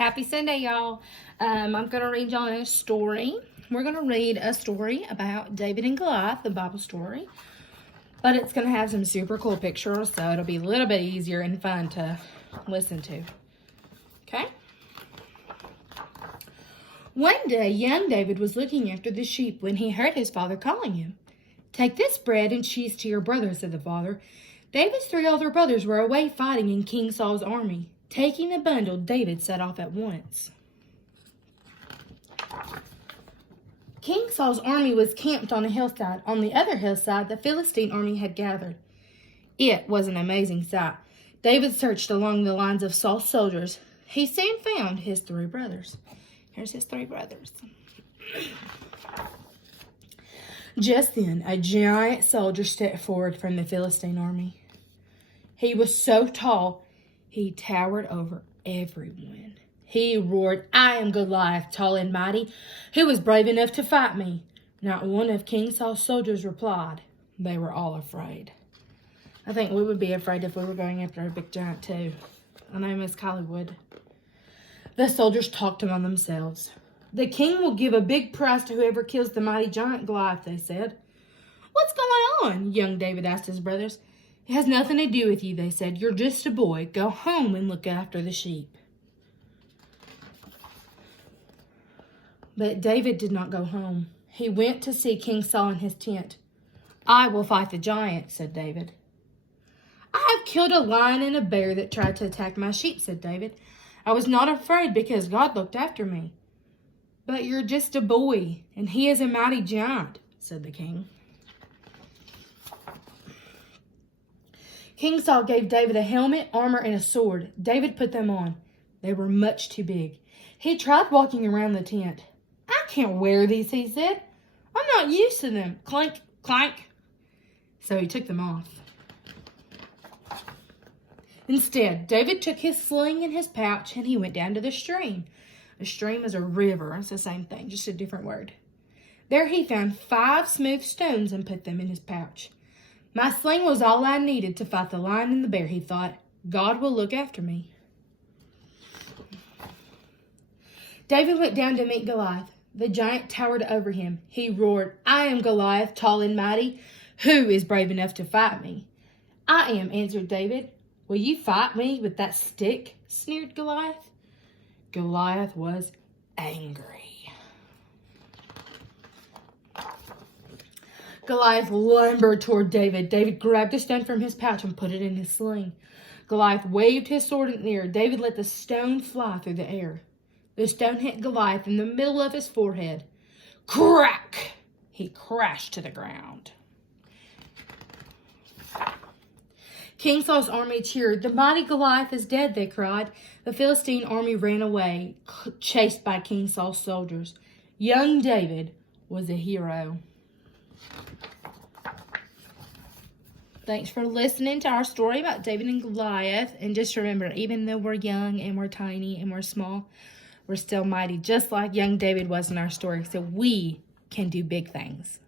Happy Sunday, y'all. I'm going to read y'all a story. We're going to read a story about David and Goliath, the Bible story. But it's going to have some super cool pictures, so it'll be a little bit easier and fun to listen to. Okay? One day, young David was looking after the sheep when he heard his father calling him. "Take this bread and cheese to your brother," said the father. David's 3 older brothers were away fighting in King Saul's army. Taking the bundle, David set off at once. King Saul's army was camped on a hillside. On the other hillside, the Philistine army had gathered. It was an amazing sight. David searched along the lines of Saul's soldiers. He soon found his 3 brothers. Here's his 3 brothers. Just then, a giant soldier stepped forward from the Philistine army. He was so tall, he towered over everyone. He roared, "I am Goliath, tall and mighty. Who is brave enough to fight me?" Not one of King Saul's soldiers replied. They were all afraid. I think we would be afraid if we were going after a big giant too. I know Miss Kylie would. The soldiers talked among themselves. "The king will give a big prize to whoever kills the mighty giant Goliath," they said. "What's going on?" young David asked his brothers. "It has nothing to do with you," they said. "You're just a boy. Go home and look after the sheep." But David did not go home. He went to see King Saul in his tent. "I will fight the giant," said David. "I have killed a lion and a bear that tried to attack my sheep," said David. "I was not afraid because God looked after me." "But you're just a boy, and he is a mighty giant," said the king. King Saul gave David a helmet, armor, and a sword. David put them on. They were much too big. He tried walking around the tent. "I can't wear these," he said. "I'm not used to them." Clank, clank. So he took them off. Instead, David took his sling and his pouch, and he went down to the stream. A stream is a river. It's the same thing, just a different word. There he found 5 smooth stones and put them in his pouch. "My sling was all I needed to fight the lion and the bear," he thought. "God will look after me." David went down to meet Goliath. The giant towered over him. He roared, "I am Goliath, tall and mighty. Who is brave enough to fight me?" "I am," answered David. "Will you fight me with that stick?" sneered Goliath. Goliath was angry. Goliath lumbered toward David. David grabbed a stone from his pouch and put it in his sling. Goliath waved his sword in the air. David let the stone fly through the air. The stone hit Goliath in the middle of his forehead. Crack! He crashed to the ground. King Saul's army cheered. "The mighty Goliath is dead," they cried. The Philistine army ran away, chased by King Saul's soldiers. Young David was a hero. Thanks for listening to our story about David and Goliath. And just remember, even though we're young and we're tiny and we're small, we're still mighty, just like young David was in our story. So we can do big things.